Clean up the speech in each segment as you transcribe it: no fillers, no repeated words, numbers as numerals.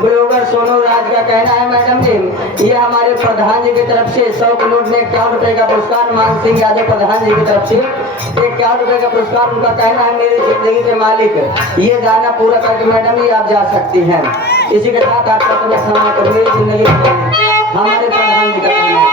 Blogger Sonu राज का कहना है मैडम जी, ये हमारे प्रधान जी की तरफ से 100 करोड़ में 51 रुपए का पुरस्कार, मान सिंह यादव प्रधान जी की तरफ से 51 रुपए का पुरस्कार। उनका कहना है मेरी जिंदगी के मालिक, ये गाना पूरा करके मैडम जी आप जा सकती हैं। इसी के साथ आपका तो मेरी जिंदगी हमारे प्रधान जी का कहना है।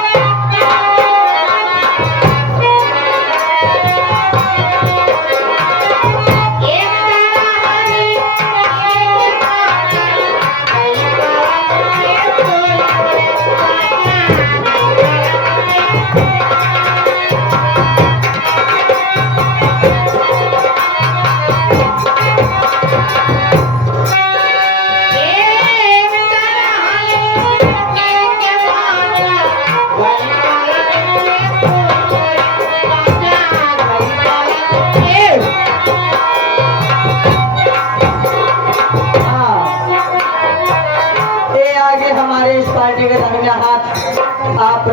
आप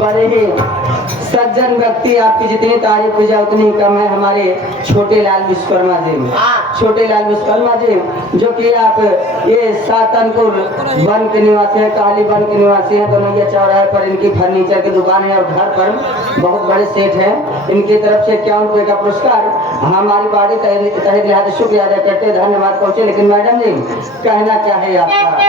बड़े ही सज्जन व्यक्ति, आपकी जितनी तारीफ की जाए उतनी कम है। हमारे छोटे लाल विश्वकर्मा जी, छोटे लाल विश्वकर्मा जी जो कि आप ये सातनपुर वन के निवासी हैं, काली वन के निवासी हैं। दोनों ये चौराहे पर इनकी फर्नीचर की दुकान है और घर पर बहुत बड़े सेठ हैं। इनकी तरफ से 51 रुपए का पुरस्कार हमारी बाड़ी तहे दिल से शुक्रिया अदा करते, धन्यवाद पहुँचे। लेकिन मैडम जी कहना क्या है आपका?